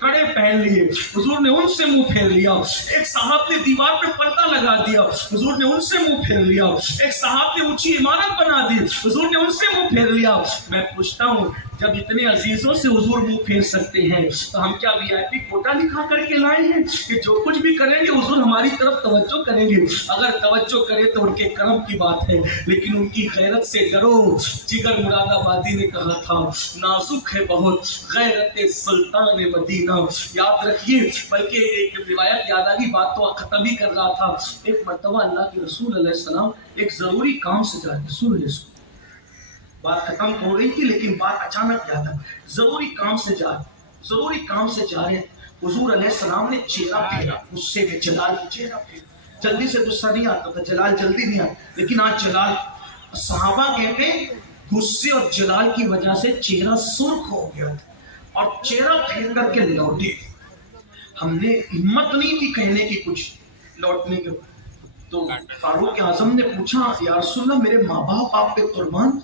کڑے پہن لیے, حضور نے ان سے منہ پھیر لیا. ایک صاحب نے دیوار پہ پردہ لگا دیا, حضور نے ان سے منہ پھیر لیا. ایک صاحب نے اونچی عمارت بنا دی, حضور نے ان سے منہ پھیر لیا. میں پوچھتا ہوں جب اتنے عزیزوں سے حضور منہ پھیر سکتے ہیں تو ہم کیا وی آئی پی کوٹا لکھا کر کے لائے ہیں کہ جو کچھ بھی کریں گے حضور ہماری طرف توجہ کریں گے؟ اگر توجہ کرے تو ان کے کرم کی بات ہے, لیکن ان کی غیرت سے ڈرو. جگر مراد آبادی نے کہا تھا نازک ہے بہت غیرت سلطان مدینہ. یاد رکھیے, بلکہ ایک روایت یاد آ گئی, بات تو ختم ہی کر رہا تھا. ایک مرتبہ اللہ کے رسول علیہ السلام ایک ضروری کام سے جا رہے, سن لے, بات ختم ہو رہی تھی لیکن بات اچانک یاد آ, ضروری کام سے جا رہے. حضور علیہ السلام نے چہرہ پھیرا, غصے کے جلال کا چہرہ پھیرا. جلدی سے غصہ نہیں آتا تھا, جلال جلدی نہیں آتا, لیکن آج جلال. صحابہ کہتے غصے اور جلال کی وجہ سے چہرہ سرخ ہو گیا تھا اور چہرہ پھیر کر کے لوٹے. ہم نے ہمت نہیں تھی کہنے کی کچھ لوٹنے کے. تو فاروق اعظم نے پوچھا یا رسول اللہ میرے ماں باپ آپ پہ قربان,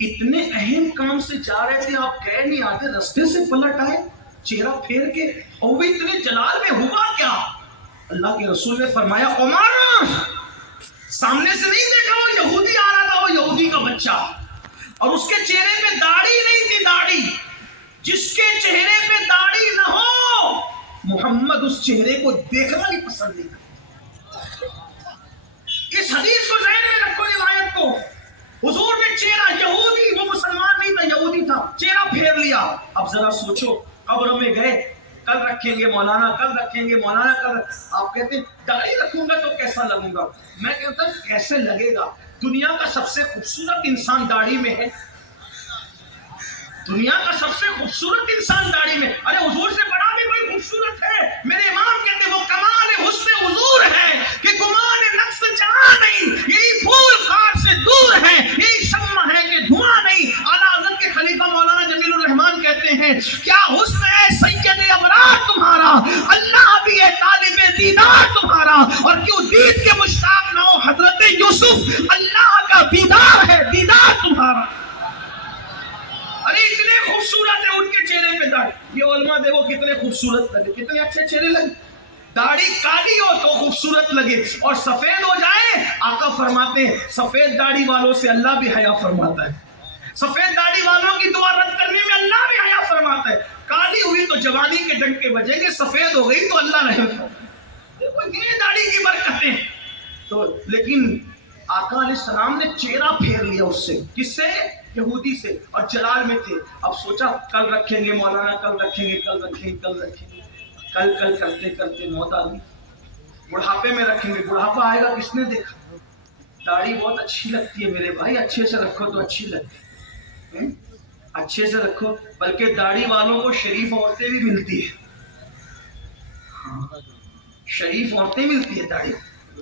اتنے اہم کام سے جا رہے تھے, آپ کہہ نہیں آتے, رستے سے پلٹ آئے چہرہ پھیر کے, اور وہ اتنے جلال میں ہوا کیا؟ اللہ کے رسول نے فرمایا عمر, سامنے سے نہیں دیکھا وہ یہودی آ رہا تھا, وہ یہودی کا بچہ, اور اس کے چہرے پہ داڑھی نہیں تھی. داڑھی, جس کے چہرے پہ داڑھی نہ ہو محمد اس چہرے کو دیکھنا بھی پسند نہیں کرتا. اس حدیث کو ذہن میں رکھو, روایت کو. حضور نے چہرہ, یہودی, وہ مسلمان نہیں تھا, یہودی تھا, چہرہ پھیر لیا. اب ذرا سوچو, قبر میں گئے, کل رکھیں گے مولانا, کل رکھیں گے مولانا, کل. آپ کہتے ہیں داڑھی رکھوں گا تو کیسا لگوں گا؟ میں کہتا ہوں کیسے لگے گا؟ دنیا کا سب سے خوبصورت انسان داڑھی میں ہے, دنیا کا سب سے خوبصورت انسان داڑھی میں. ارے حضور سے بڑا بھی کوئی خوبصورت ہے؟ میرے امام کہتے ہیں وہ کمال حسن حضور ہے کہ گمان نقص جہاں نہیں, یہی پھول خار سے دور ہے, یہی شمع ہے کہ دھواں نہیں. اعلیٰ حضرت کے خلیفہ مولانا جمیل الرحمان کہتے ہیں کیا حسن ہے سید ابرار تمہارا, اللہ بھی ہے طالب دیدار تمہارا, اور کیوں دید کے مشتاق نہ ہو حضرت یوسف, اللہ کا دیدار ہے, دیدار تمہارا. ارے اتنے خوبصورت ہے ان کے چہرے پہ داڑھی. یہ علماء دیکھو کتنے خوبصورت لگے, کتنے اچھے چہرے لگے. داڑھی کالی ہو تو خوبصورت لگے, اور سفید ہو جائے, آقا فرماتے ہیں سفید داڑھی والوں سے اللہ بھی حیا فرماتا ہے, سفید داڑھی والوں کی دعا رد کرنے میں اللہ بھی حیا فرماتا ہے. کالی ہوئی تو جوانی کے ڈنک کے بجیں گے, سفید ہو گئی تو اللہ رحم فرماتا ہے. دیکھو یہ داڑھی کی برکتیں. تو لیکن آقا علیہ السلام نے چہرہ پھیر لیا اس سے, کس سے؟ یہودی سے, اور جلال میں تھے. اب سوچا کل رکھیں گے مولانا, کل رکھیں گے, کل رکھیں گے, کل رکھیں گے, کل کل کرتے کرتے موت آ گئی. بڑھاپے میں رکھیں گے, بڑھاپا آئے گا کس نے دیکھا؟ داڑھی بہت اچھی لگتی ہے میرے بھائی, اچھے سے رکھو تو اچھی لگتی ہے, اچھے سے رکھو. بلکہ داڑھی والوں کو شریف عورتیں بھی ملتی ہے, شریف عورتیں ملتی ہے داڑھی.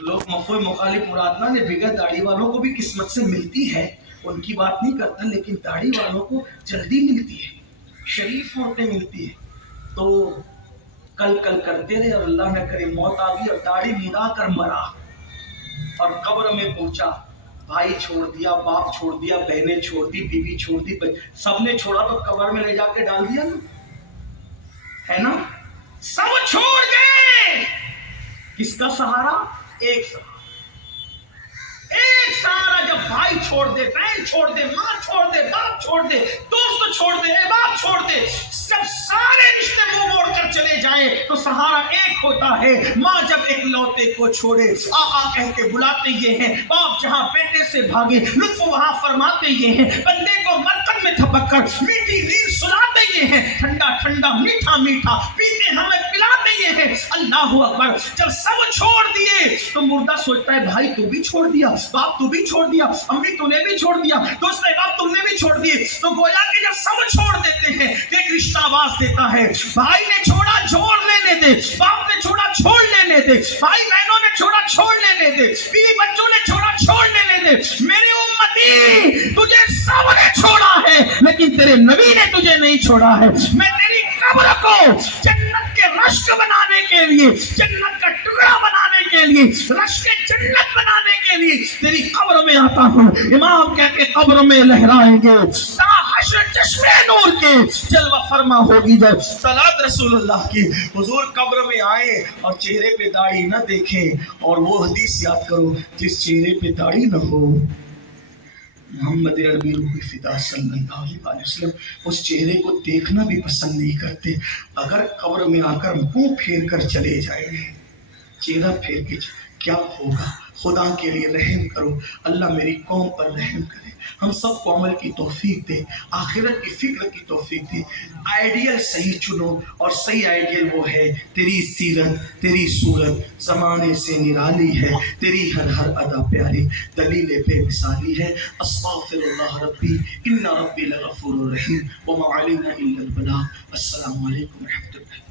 لوگ مفہوم مخالف مراد نہ لے, بغیر داڑھی والوں کو بھی قسمت سے ملتی ہے, ان کی بات نہیں کرتا، لیکن داڑھی والوں کو جلدی ملتی ہے، شریف عورتیں ملتی ہے. تو کل کرتے رہے اور اللہ نہ کرے موت آ گئی اور داڑھی مڈا کر مرا اور قبر میں پہنچا. بھائی چھوڑ دیا، باپ چھوڑ دیا، بہنیں چھوڑ دی، بیوی چھوڑ دی، سب نے چھوڑا تو قبر میں لے جا کے ڈال دیا نا، ہے نا؟ سب چھوڑ گئے. کس کا سہارا؟ ایک سہارا. ایک سہارا جب بھائی چھوڑ دے، بہن چھوڑ دے، ماں چھوڑ دے، باپ چھوڑ دے، دوست چھوڑ دے، احباب چھوڑ دے، جب سارے رشتے منہ موڑ کر چلے جائیں تو سہارا ایک ہوتا ہے. ماں جب ایک لوتے کو چھوڑے، آ کہہ کے بلاتے یہ ہیں. باپ جہاں بیٹے سے بھاگے، لطف وہاں فرماتے یہ ہیں. بندے کو مرکن میں تھپک کر میٹھی نیند سلاتے یہ ہیں. ٹھنڈا ٹھنڈا میٹھا میٹھا پیتے ہمیں پلاتے یہ ہیں. اللہ اکبر. جب سب چھوڑ دیے تو مردہ سوچتا ہے بھائی تو بھی چھوڑ دیا، باپ تو بھی چھوڑ دیا، امی تو نے بھی چھوڑ دیا، دوست احباب تم نے بھی چھوڑ دیے. تو گویا کہ جب سب چھوڑ دیتے ہیں تو ایک رشتہ آواز دیتا ہے، بھائی نے چھوڑا چھوڑ لینے دے، باپ نے چھوڑا چھوڑ لینے دے، بھائی بہنوں نے چھوڑا چھوڑ لینے دے، بیوی بچوں نے چھوڑا چھوڑ لینے دے. میری امتی تجھے سب نے چھوڑا ہے لیکن تیرے نبی نے تجھے نہیں چھوڑا ہے. میں تیری قبر کو جنت کے رشک بنانے کے لیے، جنت کا ٹکڑا بنانے کے لیے، رشک جنت بنانے کے لیے تیری قبر میں آتا ہوں. امام کہہ کے قبر میں لہرائیں گے تا حشر چشمے نور کے جلوہ فرما ہوگی. جب صلاۃ رسول اللہ کی حضور قبر میں آئے اور چہرے پہ داڑھی نہ دیکھیں، اور وہ حدیث یاد کرو جس چہرے پہ داڑھی نہ ہو، محمد عربی روح فدا صلی اللہ علیہ وسلم اس چہرے کو دیکھنا بھی پسند نہیں کرتے. اگر قبر میں آ کر منہ پھیر کر چلے جائیں، چہرہ پھیر کے کیا ہوگا؟ خدا کے لیے رحم کرو. اللہ میری قوم پر رحم کرے. ہم سب کو عمل کی توفیق دے، آخرت کی فکر کی توفیق دے. آئیڈیل صحیح چنو، اور صحیح آئیڈیل وہ ہے تیری سیرت، تیری صورت زمانے سے نرالی ہے، تیری ہر ادا پیاری، دلیل بے مثالی ہے. استغفر اللہ ربی ان ربی لغفور رحیم وما علینا الا البلاغ. السلام علیکم ورحمۃ اللہ.